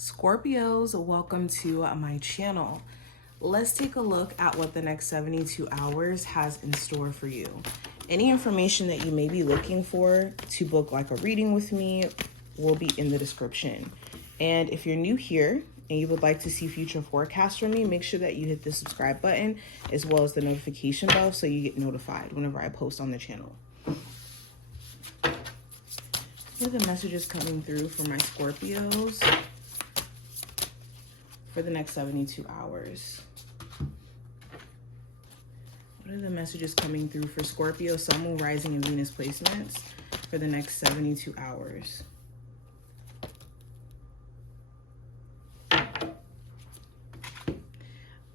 Scorpios, welcome to my channel. Let's take a look at what the next 72 hours has in store for you. Any information that you may be looking for to book like a reading with me will be in the description. And if you're new here and you would like to see future forecasts from me, make sure that you hit the subscribe button as well as the notification bell so you get notified whenever I post on the channel. What are the messages coming through for my Scorpios for the next 72 hours? What are the messages coming through for Scorpio, Sun, Moon, Rising, and Venus placements for the next 72 hours?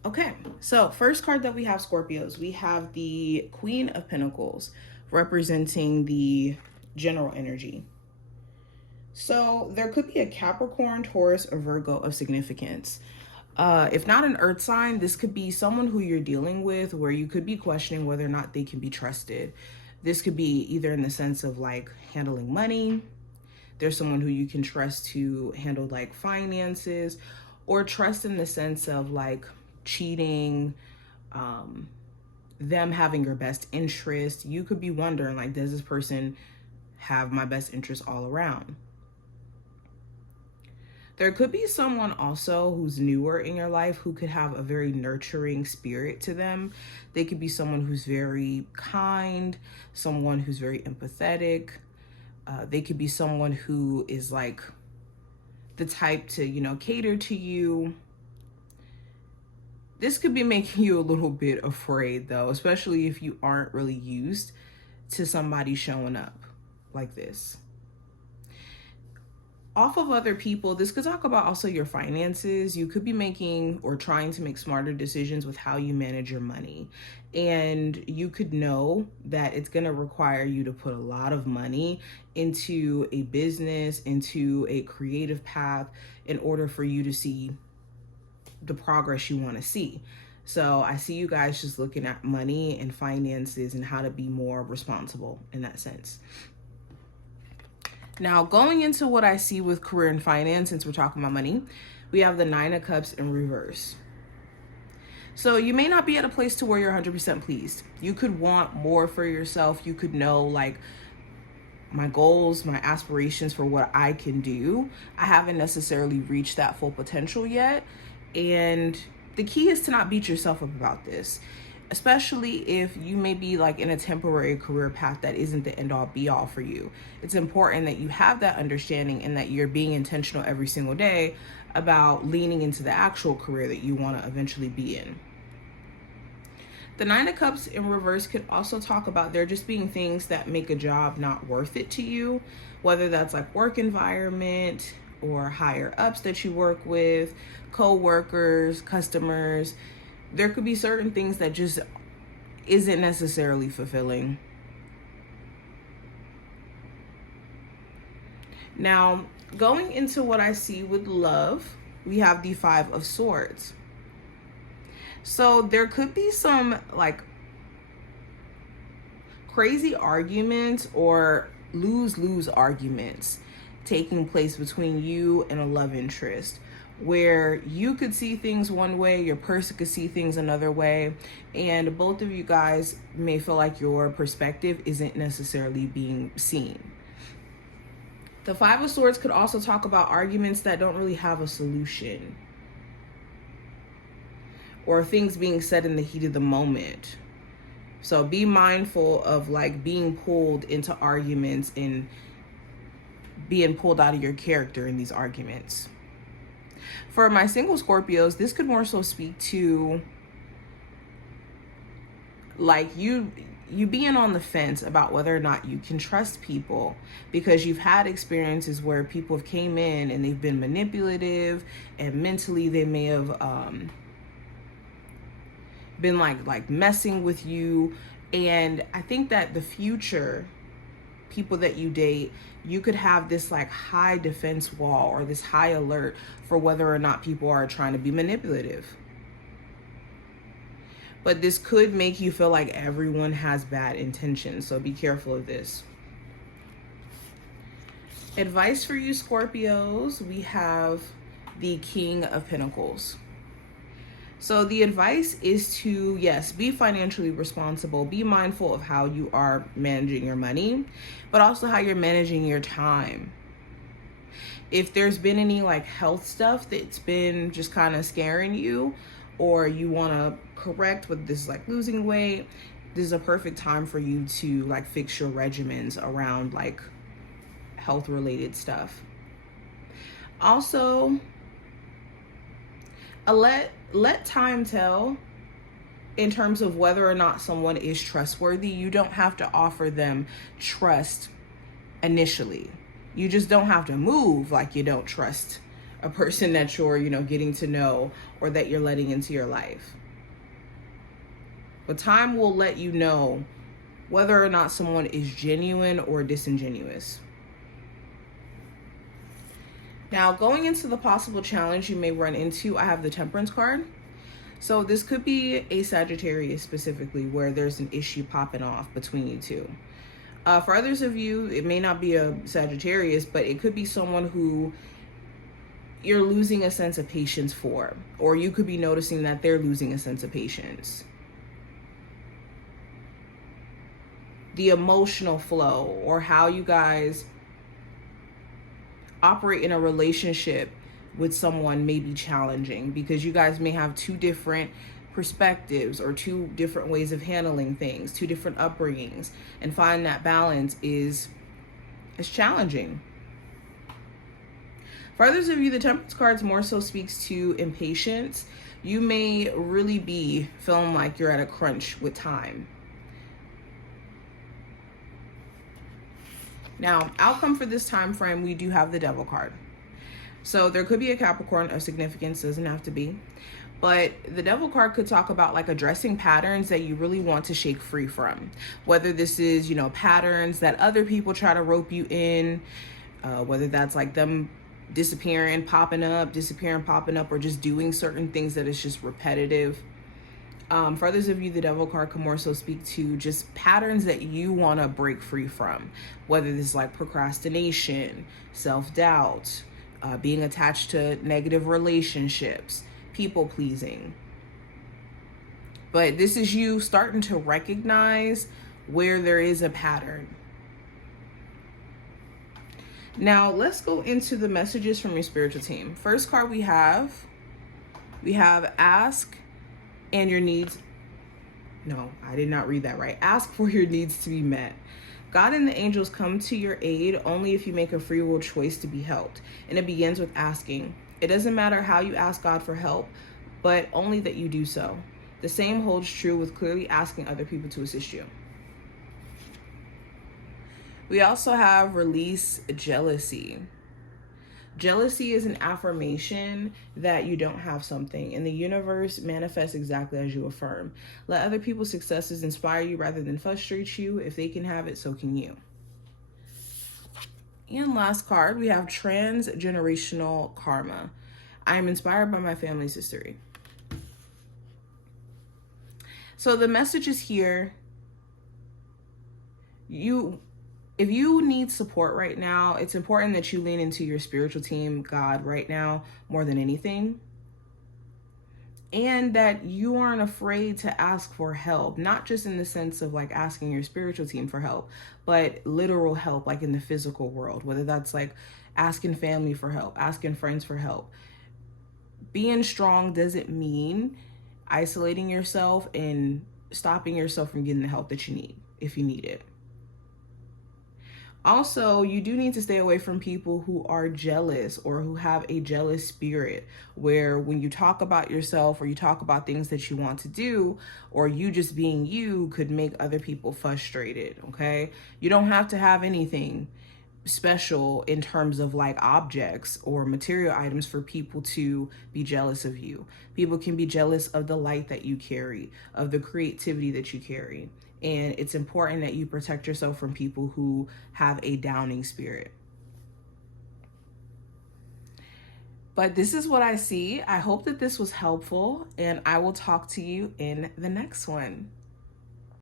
Okay, so first card that we have, Scorpios, we have the Queen of Pentacles representing the general energy. So there could be a Capricorn, Taurus, or Virgo of significance. If not an earth sign, this could be someone who you're dealing with where you could be questioning whether or not they can be trusted. This could be either in the sense of like handling money. There's someone who you can trust to handle like finances, or trust in the sense of like cheating, them having your best interest. You could be wondering like, does this person have my best interest all around? There could be someone also who's newer in your life who could have a very nurturing spirit to them. They could be someone who's very kind, someone who's very empathetic. They could be someone who is like the type to, you know, cater to you. This could be making you a little bit afraid though, especially if you aren't really used to somebody showing up like this. Off of other people, this could talk about also your finances. You could be making or trying to make smarter decisions with how you manage your money. And you could know that it's going to require you to put a lot of money into a business, into a creative path in order for you to see the progress you want to see. So I see you guys just looking at money and finances and how to be more responsible in that sense. Now, going into what I see with career and finance, since we're talking about money, we have the Nine of Cups in reverse. So you may not be at a place to where you're 100% pleased. You could want more for yourself. You could know like my goals, my aspirations for what I can do. I haven't necessarily reached that full potential yet. And the key is to not beat yourself up about this, especially if you may be like in a temporary career path that isn't the end all be all for you. It's important that you have that understanding and that you're being intentional every single day about leaning into the actual career that you want to eventually be in. The Nine of Cups in reverse could also talk about there just being things that make a job not worth it to you, whether that's like work environment or higher ups that you work with, co-workers, customers. There could be certain things that just isn't necessarily fulfilling. Now, going into what I see with love, we have the Five of Swords. So there could be some like crazy arguments or lose-lose arguments taking place between you and a love interest, where you could see things one way, your person could see things another way, and both of you guys may feel like your perspective isn't necessarily being seen. The Five of Swords could also talk about arguments that don't really have a solution, or things being said in the heat of the moment. So be mindful of like being pulled into arguments and being pulled out of your character in these arguments. For my single Scorpios, this could more so speak to like you being on the fence about whether or not you can trust people, because you've had experiences where people have came in and they've been manipulative, and mentally they may have been like messing with you. And I think that the future people that you date, you could have this like high defense wall or this high alert for whether or not people are trying to be manipulative. But this could make you feel like everyone has bad intentions, so be careful of this. Advice for you Scorpios, we have the King of Pentacles. So the advice is to, yes, be financially responsible, be mindful of how you are managing your money, but also how you're managing your time. If there's been any like health stuff that's been just kind of scaring you, or you want to correct with this, like losing weight, this is a perfect time for you to like fix your regimens around like health related stuff. Also, let time tell in terms of whether or not someone is trustworthy. You don't have to offer them trust initially. You just don't have to move like you don't trust a person that you're, getting to know or that you're letting into your life. But time will let you know whether or not someone is genuine or disingenuous. Now, going into the possible challenge you may run into, I have the Temperance card. So this could be a Sagittarius specifically, where there's an issue popping off between you two. For others of you, it may not be a Sagittarius, but it could be someone who you're losing a sense of patience for, or you could be noticing that they're losing a sense of patience. The emotional flow, or how you guys operate in a relationship with someone, may be challenging because you guys may have two different perspectives or two different ways of handling things, two different upbringings, and find that balance is challenging. For others of you, the Temperance cards more so speaks to impatience. You may really be feeling like you're at a crunch with time. Now, outcome for this time frame, we do have the Devil card. So there could be a Capricorn of significance, doesn't have to be. But the Devil card could talk about like addressing patterns that you really want to shake free from. Whether this is, patterns that other people try to rope you in, whether that's like them disappearing, popping up, or just doing certain things that is just repetitive. For others of you, the Devil card can more so speak to just patterns that you want to break free from, whether this is like procrastination, self-doubt, being attached to negative relationships, people pleasing. But this is you starting to recognize where there is a pattern. Now let's go into the messages from your spiritual team. First card we have ask and your needs. No, I did not read that right. Ask for your needs to be met. God and the angels come to your aid only if you make a free will choice to be helped. And it begins with asking. It doesn't matter how you ask God for help, but only that you do so. The same holds true with clearly asking other people to assist you. We also have release jealousy. Jealousy is an affirmation that you don't have something, and the universe manifests exactly as you affirm. Let other people's successes inspire you rather than frustrate you. If they can have it, so can you. And last card, we have transgenerational karma. I am inspired by my family's history. So the message is here. If you need support right now, it's important that you lean into your spiritual team, God, right now, more than anything. And that you aren't afraid to ask for help, not just in the sense of like asking your spiritual team for help, but literal help, like in the physical world, whether that's like asking family for help, asking friends for help. Being strong doesn't mean isolating yourself and stopping yourself from getting the help that you need, if you need it. Also, you do need to stay away from people who are jealous or who have a jealous spirit, where when you talk about yourself or you talk about things that you want to do, or you just being you, could make other people frustrated, okay? You don't have to have anything special in terms of like objects or material items for people to be jealous of you. People can be jealous of the light that you carry, of the creativity that you carry. And it's important that you protect yourself from people who have a downing spirit. But this is what I see. I hope that this was helpful, and I will talk to you in the next one.